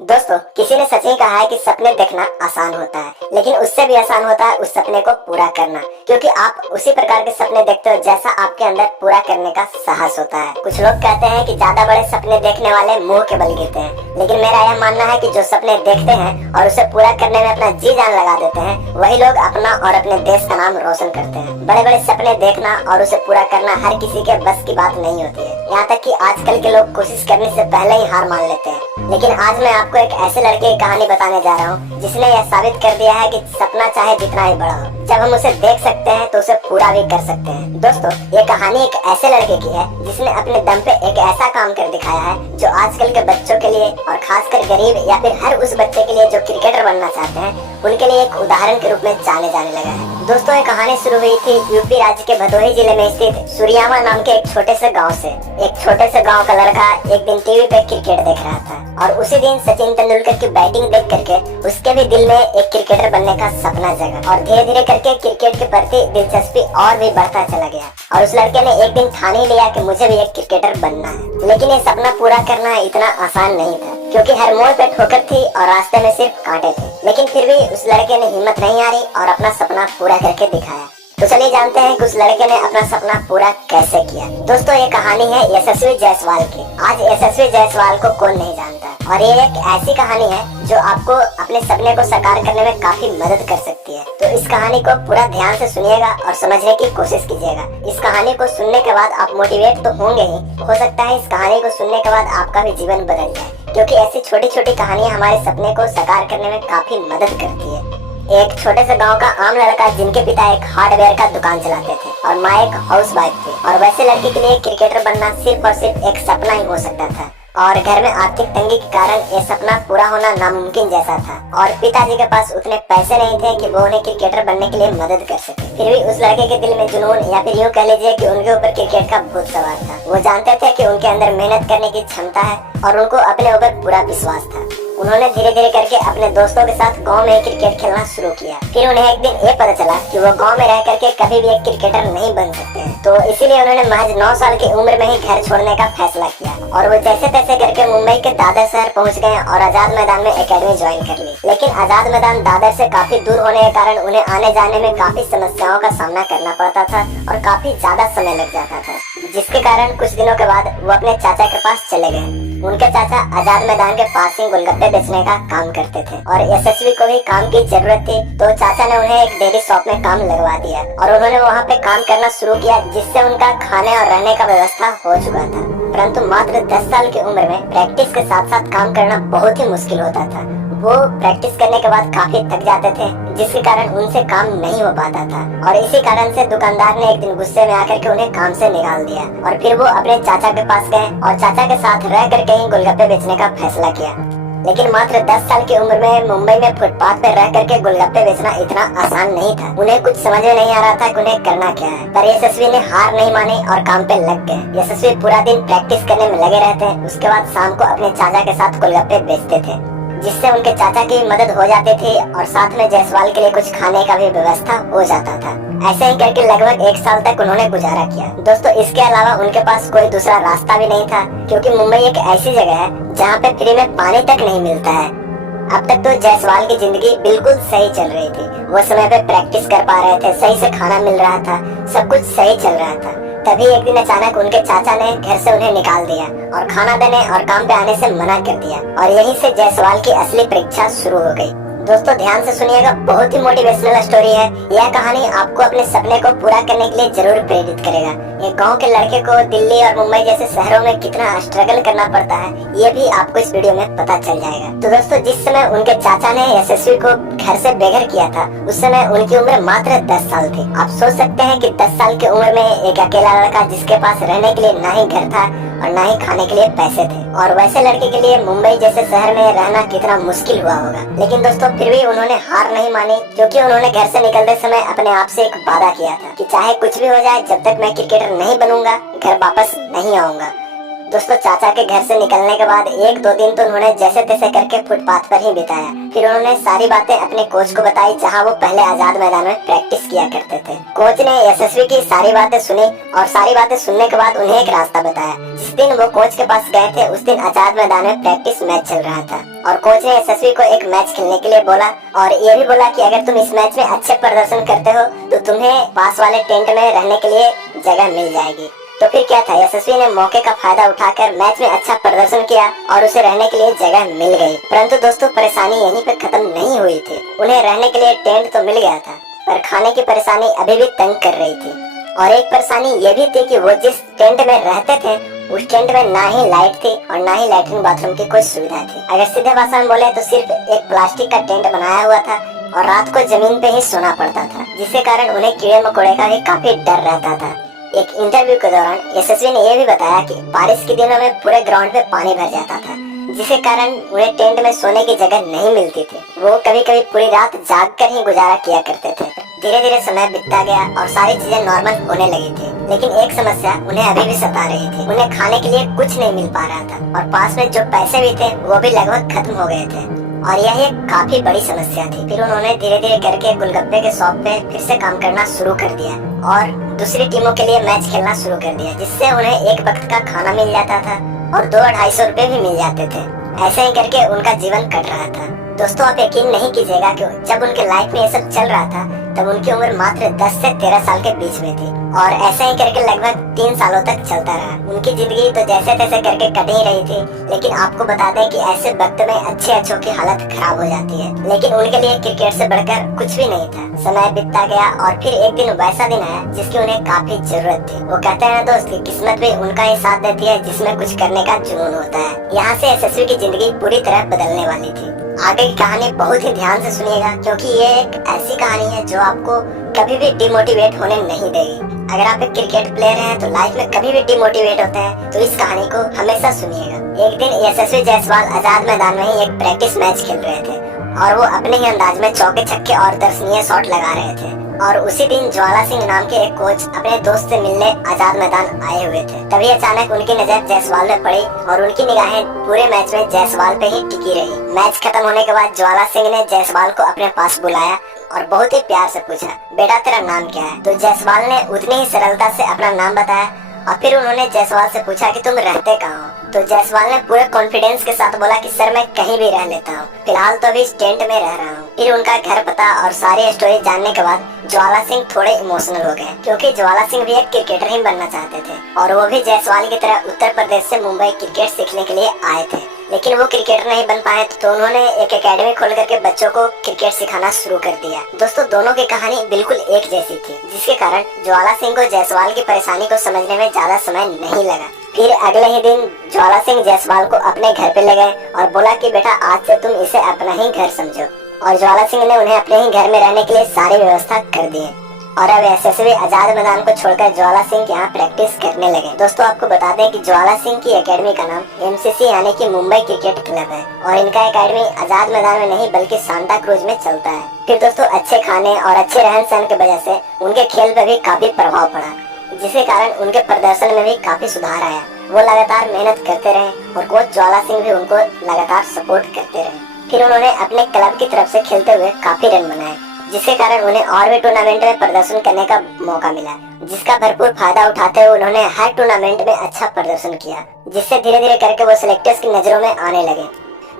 दोस्तों, किसी ने सच ही कहा है कि सपने देखना आसान होता है, लेकिन उससे भी आसान होता है उस सपने को पूरा करना, क्योंकि आप उसी प्रकार के सपने देखते हो जैसा आपके अंदर पूरा करने का साहस होता है। कुछ लोग कहते हैं कि ज्यादा बड़े सपने देखने वाले मुंह के बल गिरते हैं, लेकिन मेरा यह मानना है कि जो सपने देखते हैं और उसे पूरा करने में अपना जी जान लगा देते हैं, वही लोग अपना और अपने देश का नाम रोशन करते हैं। बड़े बड़े सपने देखना और उसे पूरा करना हर किसी के बस की बात नहीं होती है। यहाँ तक कि आजकल के लोग कोशिश करने से पहले ही हार मान लेते हैं। लेकिन आज मैं आपको एक ऐसे लड़के की कहानी बताने जा रहा हूँ जिसने यह साबित कर दिया है कि सपना चाहे जितना ही बड़ा हो, जब हम उसे देख सकते हैं तो उसे पूरा भी कर सकते हैं। दोस्तों, ये कहानी एक ऐसे लड़के की है जिसने अपने दम पे एक ऐसा काम कर दिखाया है जो आजकल के बच्चों के लिए और खासकर गरीब या फिर हर उस बच्चे के लिए जो क्रिकेटर बनना चाहते हैं उनके लिए एक उदाहरण के रूप में जाने जाने लगा है। दोस्तों, ये कहानी शुरू हुई थी यूपी राज्य के भदोही जिले में स्थित सूर्यामा नाम के एक छोटे से गांव से। एक छोटे से गांव का लड़का एक दिन टीवी पे क्रिकेट देख रहा था और उसी दिन सचिन तेंदुलकर की बैटिंग देख करके उसके भी दिल में एक क्रिकेटर बनने का सपना जगा और धीरे धीरे करके क्रिकेट के प्रति दिलचस्पी और भी बढ़ता चला गया। और उस लड़के ने एक दिन ठान ही लिया कि मुझे भी एक क्रिकेटर बनना है। लेकिन ये सपना पूरा करना इतना आसान नहीं था, क्योंकि हर मोड़ पे ठोकर थी और रास्ते में सिर्फ कांटे थे। लेकिन फिर भी उस लड़के ने हिम्मत नहीं हारी और अपना सपना पूरा करके दिखाया। तो चलिए जानते हैं कि उस लड़के ने अपना सपना पूरा कैसे किया। दोस्तों, ये कहानी है यशस्वी जायसवाल की। आज यशस्वी जायसवाल को कौन नहीं जानता, और ये एक ऐसी कहानी है जो आपको अपने सपने को साकार करने में काफी मदद कर सकती है। तो इस कहानी को पूरा ध्यान से सुनिएगा और समझने की कोशिश कीजिएगा। इस कहानी को सुनने के बाद आप मोटिवेट तो होंगे ही, हो सकता है इस कहानी को सुनने के बाद आपका भी जीवन बदल जाए, क्योंकि ऐसी छोटी छोटी कहानियां हमारे सपने को साकार करने में काफी मदद करती है। एक छोटे से गांव का आम लड़का जिनके पिता एक हार्डवेयर का दुकान चलाते थे और माँ एक हाउसवाइफ थी, और वैसे लड़के के लिए क्रिकेटर बनना सिर्फ और सिर्फ एक सपना ही हो सकता था। और घर में आर्थिक तंगी के कारण ये सपना पूरा होना नामुमकिन जैसा था, और पिताजी के पास उतने पैसे नहीं थे कि वो उन्हें क्रिकेटर बनने के लिए मदद कर सके। फिर भी उस लड़के के दिल में जुनून या फिर यूँ कह लीजिए कि उनके ऊपर क्रिकेट का भूत सवार था। वो जानते थे कि उनके अंदर मेहनत करने की क्षमता है और उनको अपने ऊपर पूरा विश्वास था। उन्होंने धीरे धीरे करके अपने दोस्तों के साथ गांव में क्रिकेट खेलना शुरू किया। फिर उन्हें एक दिन ये पता चला कि वो गांव में रह करके कभी भी एक क्रिकेटर नहीं बन सकते हैं। तो इसीलिए उन्होंने महज 9 साल की उम्र में ही घर छोड़ने का फैसला किया और वो जैसे तैसे करके मुंबई के दादर शहर पहुंच गए और आजाद मैदान में एकेडमी ज्वाइन कर ली। लेकिन आजाद मैदान दादर से काफी दूर होने के कारण उन्हें आने जाने में काफी समस्याओं का सामना करना पड़ता था और काफी ज्यादा समय लग जाता था, जिसके कारण कुछ दिनों के बाद वो अपने चाचा के पास चले गए। उनके चाचा आजाद मैदान के पास ही गोलगप्पे बेचने का काम करते थे और यशस्वी को भी काम की जरूरत थी, तो चाचा ने उन्हें एक डेयरी शॉप में काम लगवा दिया और उन्होंने वहाँ पे काम करना शुरू किया, जिससे उनका खाने और रहने का व्यवस्था हो चुका था। परंतु मात्र 10 साल की उम्र में प्रैक्टिस के साथ साथ काम करना बहुत ही मुश्किल होता था। वो प्रैक्टिस करने के बाद काफी थक जाते थे, जिसके कारण उनसे काम नहीं हो पाता था, और इसी कारण से दुकानदार ने एक दिन गुस्से में आकर के उन्हें काम से निकाल दिया। और फिर वो अपने चाचा के पास गए और चाचा के साथ रह करके ही गोलगप्पे बेचने का फैसला किया। लेकिन मात्र 10 साल की उम्र में मुंबई में फुटपाथ पर रह करके गोलगप्पे बेचना इतना आसान नहीं था। उन्हें कुछ समझ में नहीं आ रहा था कि उन्हें करना क्या है, पर यशस्वी ने हार नहीं मानी और काम पे लग गए। यशस्वी पूरा दिन प्रैक्टिस करने में लगे रहते, उसके बाद शाम को अपने चाचा के साथ गोलगप्पे बेचते थे, जिससे उनके चाचा की मदद हो जाती थी और साथ में जायसवाल के लिए कुछ खाने का भी व्यवस्था हो जाता था। ऐसे ही करके लगभग 1 साल तक उन्होंने गुजारा किया। दोस्तों, इसके अलावा उनके पास कोई दूसरा रास्ता भी नहीं था, क्योंकि मुंबई एक ऐसी जगह है जहाँ पे फ्री में पानी तक नहीं मिलता है। अब तक तो जायसवाल की जिंदगी बिल्कुल सही चल रही थी। वो समय पे प्रैक्टिस कर पा रहे थे, सही से खाना मिल रहा था, सब कुछ सही चल रहा था। तभी एक दिन अचानक उनके चाचा ने घर से उन्हें निकाल दिया और खाना देने और काम पे आने से मना कर दिया, और यहीं से जायसवाल की असली परीक्षा शुरू हो गई। दोस्तों, ध्यान से सुनिएगा, बहुत ही मोटिवेशनल स्टोरी है। यह कहानी आपको अपने सपने को पूरा करने के लिए जरूर प्रेरित करेगा। ये गांव के लड़के को दिल्ली और मुंबई जैसे शहरों में कितना स्ट्रगल करना पड़ता है, ये भी आपको इस वीडियो में पता चल जाएगा। तो दोस्तों, जिस समय उनके चाचा ने यशस्वी को घर से बेघर किया था, उस समय उनकी उम्र मात्र 10 साल थी। आप सोच सकते हैं कि 10 साल की उम्र में एक अकेला लड़का जिसके पास रहने के लिए ना ही घर था और ना ही खाने के लिए पैसे थे, और वैसे लड़के के लिए मुंबई जैसे शहर में रहना कितना मुश्किल हुआ होगा। लेकिन दोस्तों, फिर भी उन्होंने हार नहीं मानी, क्योंकि उन्होंने घर से निकलते समय अपने आप से एक वादा किया था कि चाहे कुछ भी हो जाए, जब तक मैं क्रिकेटर नहीं बनूंगा घर वापस नहीं आऊंगा। दोस्तों, चाचा के घर से निकलने के बाद 1-2 दिन तो उन्होंने जैसे तैसे करके फुटपाथ पर ही बिताया। फिर उन्होंने सारी बातें अपने कोच को बताई, जहां वो पहले आजाद मैदान में प्रैक्टिस किया करते थे। कोच ने यशस्वी की सारी बातें सुनी और सारी बातें सुनने के बाद उन्हें एक रास्ता बताया। जिस दिन वो कोच के पास गए थे, उस दिन आजाद मैदान में प्रैक्टिस मैच चल रहा था। और कोच ने यशस्वी को एक मैच खेलने के लिए बोला और ये भी बोला कि अगर तुम इस मैच में अच्छे प्रदर्शन करते हो तो तुम्हें पास वाले टेंट में रहने के लिए जगह मिल जाएगी। तो फिर क्या था, यशस्वी ने मौके का फायदा उठाकर मैच में अच्छा प्रदर्शन किया और उसे रहने के लिए जगह मिल गई। परंतु दोस्तों, परेशानी यहीं पे खत्म नहीं हुई थी। उन्हें रहने के लिए टेंट तो मिल गया था, पर खाने की परेशानी अभी भी तंग कर रही थी। और एक परेशानी ये भी थी कि वो जिस टेंट में रहते थे उस टेंट में ना ही लाइट थी और ना ही लैट्रिन बाथरूम की कोई सुविधा थी। अगर सीधे भाषा में बोले तो सिर्फ एक प्लास्टिक का टेंट बनाया हुआ था और रात को जमीन पे ही सोना पड़ता था, जिसके कारण उन्हें कीड़े मकोड़े का भी काफी डर रहता था। एक इंटरव्यू के दौरान यशस्वी ने यह भी बताया कि बारिश के दिनों में पूरे ग्राउंड में पानी भर जाता था, जिसके कारण उन्हें टेंट में सोने की जगह नहीं मिलती थी। वो कभी कभी पूरी रात जाग कर ही गुजारा किया करते थे। धीरे धीरे समय बीतता गया और सारी चीजें नॉर्मल होने लगी थी, लेकिन एक समस्या उन्हें अभी भी सता रही थी। उन्हें खाने के लिए कुछ नहीं मिल पा रहा था और पास में जो पैसे भी थे वो भी लगभग खत्म हो गए थे और यह एक काफी बड़ी समस्या थी। फिर उन्होंने धीरे धीरे करके गुलगप्पे के शॉप पे फिर से काम करना शुरू कर दिया और दूसरी टीमों के लिए मैच खेलना शुरू कर दिया, जिससे उन्हें एक वक्त का खाना मिल जाता था और 200-250 रुपए भी मिल जाते थे। ऐसे ही करके उनका जीवन कट रहा था। दोस्तों, आप यकीन नहीं कीजिएगा कि जब उनके लाइफ में ये सब चल रहा था तब उनकी उम्र मात्र 10 से 13 साल के बीच में थी और ऐसे ही करके लगभग 3 सालों तक चलता रहा। उनकी जिंदगी तो जैसे तैसे करके कट ही रही थी, लेकिन आपको बता दें कि ऐसे वक्त में अच्छे अच्छों की हालत खराब हो जाती है, लेकिन उनके लिए क्रिकेट से बढ़कर कुछ भी नहीं था। समय बीतता गया और फिर एक दिन वैसा दिन आया जिसकी उन्हें काफी जरूरत थी। वो कहते हैं दोस्त कि किस्मत भी उनका ही साथ देती है जिसमें कुछ करने का जुनून होता है। यहाँ से यशस्वी की जिंदगी पूरी तरह बदलने वाली थी। आगे की कहानी बहुत ही ध्यान से सुनिएगा, क्योंकि ये एक ऐसी कहानी है जो आपको कभी भी डिमोटिवेट होने नहीं देगी। अगर आप एक क्रिकेट प्लेयर हैं तो लाइफ में कभी भी डिमोटिवेट होते हैं तो इस कहानी को हमेशा सुनिएगा। एक दिन यशस्वी जायसवाल आजाद मैदान में ही एक प्रैक्टिस मैच खेल रहे थे और वो अपने ही अंदाज में चौके छक्के और दर्शनीय शॉट लगा रहे थे। और उसी दिन ज्वाला सिंह नाम के एक कोच अपने दोस्त से मिलने आजाद मैदान आए हुए थे। तभी अचानक उनकी नजर जायसवाल में पड़ी और उनकी निगाहें पूरे मैच में जायसवाल पे ही टिकी रही। मैच खत्म होने के बाद ज्वाला सिंह ने जायसवाल को अपने पास बुलाया और बहुत ही प्यार से पूछा, बेटा तेरा नाम क्या है? तो जायसवाल ने उतनी ही सरलता से अपना नाम बताया और फिर उन्होंने जायसवाल से पूछा कि तुम रहते कहाँ हो? तो जायसवाल ने पूरे कॉन्फिडेंस के साथ बोला कि सर मैं कहीं भी रह लेता हूँ, फिलहाल तो अभी टेंट में रह रहा हूँ। फिर उनका घर पता और सारी स्टोरी जानने के बाद ज्वाला सिंह थोड़े इमोशनल हो गए, क्योंकि ज्वाला सिंह भी एक क्रिकेटर ही बनना चाहते थे और वो भी जायसवाल की तरह उत्तर प्रदेश से मुंबई क्रिकेट सीखने के लिए आए थे। लेकिन वो क्रिकेटर नहीं बन पाए तो उन्होंने एक एकेडमी खोल करके बच्चों को क्रिकेट सिखाना शुरू कर दिया। दोस्तों, दोनों की कहानी बिल्कुल एक जैसी थी, जिसके कारण ज्वाला सिंह को जायसवाल की परेशानी को समझने में ज्यादा समय नहीं लगा। फिर अगले ही दिन ज्वाला सिंह जायसवाल को अपने घर पे ले गए और बोला कि बेटा आज से तुम इसे अपना ही घर समझो। और ज्वाला सिंह ने उन्हें अपने ही घर में रहने के लिए सारी व्यवस्था कर दी और अब यशस्वी आजाद मैदान को छोड़कर ज्वाला सिंह यहाँ प्रैक्टिस करने लगे। दोस्तों, आपको बता दें कि ज्वाला सिंह की एकेडमी का नाम MCC यानी कि मुंबई क्रिकेट क्लब है और इनका एकेडमी आजाद मैदान में नहीं बल्कि सांता क्रूज में चलता है। फिर दोस्तों, अच्छे खाने और अच्छे रहन सहन की वजह से उनके खेल पे भी काफी प्रभाव पड़ा, जिसके कारण उनके प्रदर्शन में भी काफी सुधार आया। वो लगातार मेहनत करते रहे और कोच ज्वाला सिंह भी उनको लगातार सपोर्ट करते रहे। फिर उन्होंने अपने क्लब की तरफ से खेलते हुए काफी रन बनाए, जिसके कारण उन्हें और भी टूर्नामेंट में प्रदर्शन करने का मौका मिला, जिसका भरपूर फायदा उठाते हुए उन्होंने हर टूर्नामेंट में अच्छा प्रदर्शन किया, जिससे धीरे धीरे करके वो सिलेक्टर्स की नजरों में आने लगे।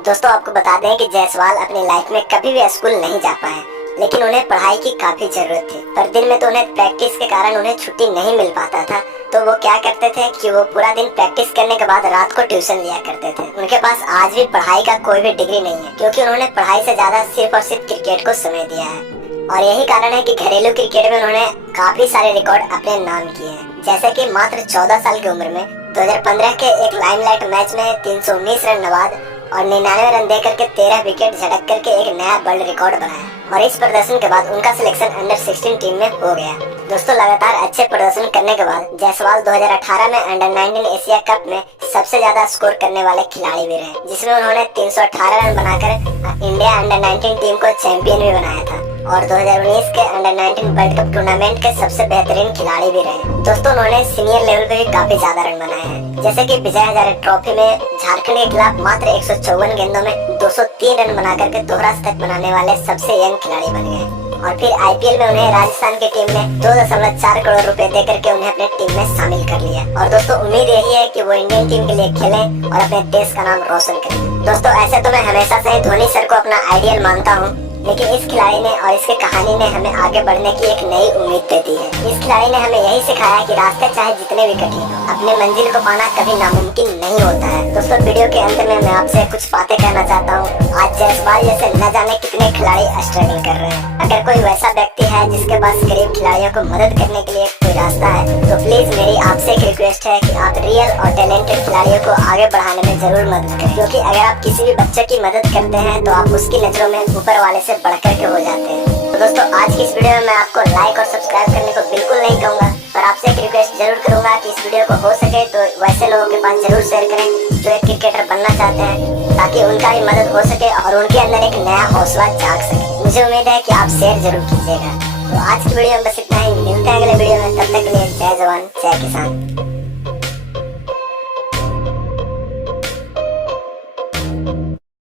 दोस्तों, आपको बता दें कि जायसवाल अपनी लाइफ में कभी भी स्कूल नहीं जा पाए, लेकिन उन्हें पढ़ाई की काफी जरूरत थी। पर दिन में तो उन्हें प्रैक्टिस के कारण उन्हें छुट्टी नहीं मिल पाता था, तो वो क्या करते थे कि वो पूरा दिन प्रैक्टिस करने के बाद रात को ट्यूशन लिया करते थे। उनके पास आज भी पढ़ाई का कोई भी डिग्री नहीं है, क्योंकि उन्होंने पढ़ाई से ज्यादा सिर्फ और सिर्फ क्रिकेट को समय दिया है। और यही कारण है कि घरेलू क्रिकेट में उन्होंने काफी सारे रिकॉर्ड अपने नाम किए हैं, जैसे कि मात्र 14 साल की उम्र में 2015 के एक लाइमलाइट मैच में 319 रन नवाद और 99 रन देकर के 13 विकेट झटक करके एक नया वर्ल्ड रिकॉर्ड बनाया। और इस प्रदर्शन के बाद उनका सिलेक्शन अंडर 16 टीम में हो गया। दोस्तों, लगातार अच्छे प्रदर्शन करने के बाद जायसवाल 2018 में अंडर 19 एशिया कप में सबसे ज्यादा स्कोर करने वाले खिलाड़ी भी रहे, जिसमें उन्होंने 318 रन बनाकर इंडिया अंडर 19 टीम को चैंपियन भी बनाया था और 2019 के अंडर 19 वर्ल्ड कप टूर्नामेंट के सबसे बेहतरीन खिलाड़ी भी रहे। दोस्तों, उन्होंने सीनियर लेवल पे भी काफी ज्यादा रन बनाए हैं, जैसे कि विजय हजारे ट्रॉफी में झारखंड के खिलाफ मात्र 154 गेंदों में 203 रन बना करके दोहरा शतक बनाने वाले सबसे यंग खिलाड़ी बन गए। और फिर आईपीएल में उन्हें राजस्थान की टीम ने 2.4 करोड़ रुपए दे करके उन्हें अपने टीम में शामिल कर लिया। और दोस्तों उम्मीद यही है कि वो इंडियन टीम के लिए खेलें और अपने देश का नाम रोशन करें। दोस्तों ऐसे तो मैं हमेशा से ही धोनी सर को अपना आइडियल मानता हूँ, लेकिन इस खिलाड़ी ने और इसकी कहानी ने हमें आगे बढ़ने की एक नई उम्मीद दे दी है। इस खिलाड़ी ने हमें यही सिखाया कि रास्ते चाहे जितने भी कठिन हो, अपने मंजिल को पाना कभी नामुमकिन नहीं होता है। दोस्तों वीडियो के अंत में मैं आपसे कुछ बातें कहना चाहता हूँ। आज जायसवाल जैसे न जाने कितने खिलाड़ी स्ट्रगल कर रहे हैं। अगर कोई वैसा व्यक्ति है जिसके पास गरीब खिलाड़ियों को मदद करने के लिए कोई रास्ता है, तो प्लीज मेरी आपसे एक रिक्वेस्ट है कि आप रियल और टैलेंटेड खिलाड़ियों को आगे बढ़ाने में जरूर मदद करें, क्योंकि अगर आप किसी भी बच्चे की मदद करते हैं तो आप उसकी नजरों में ऊपर वाले से बढ़कर के हो जाते हैं। तो दोस्तों आज की इस वीडियो में मैं आपको लाइक और सब्सक्राइब करने को बिल्कुल नहीं कहूँगा, पर आपसे एक रिक्वेस्ट जरूर करूंगा कि इस वीडियो को हो सके तो वैसे लोगों के पास जरूर शेयर करें जो एक क्रिकेटर बनना चाहते हैं, ताकि उनका भी मदद हो सके और उनके अंदर एक नया हौसला जाग सके। मुझे उम्मीद है कि आप शेयर जरूर कीजिएगा। तो आज की वीडियो में बस इतना ही, मिलते हैं अगले वीडियो में। तब तक के लिए जय जवान जय किसान।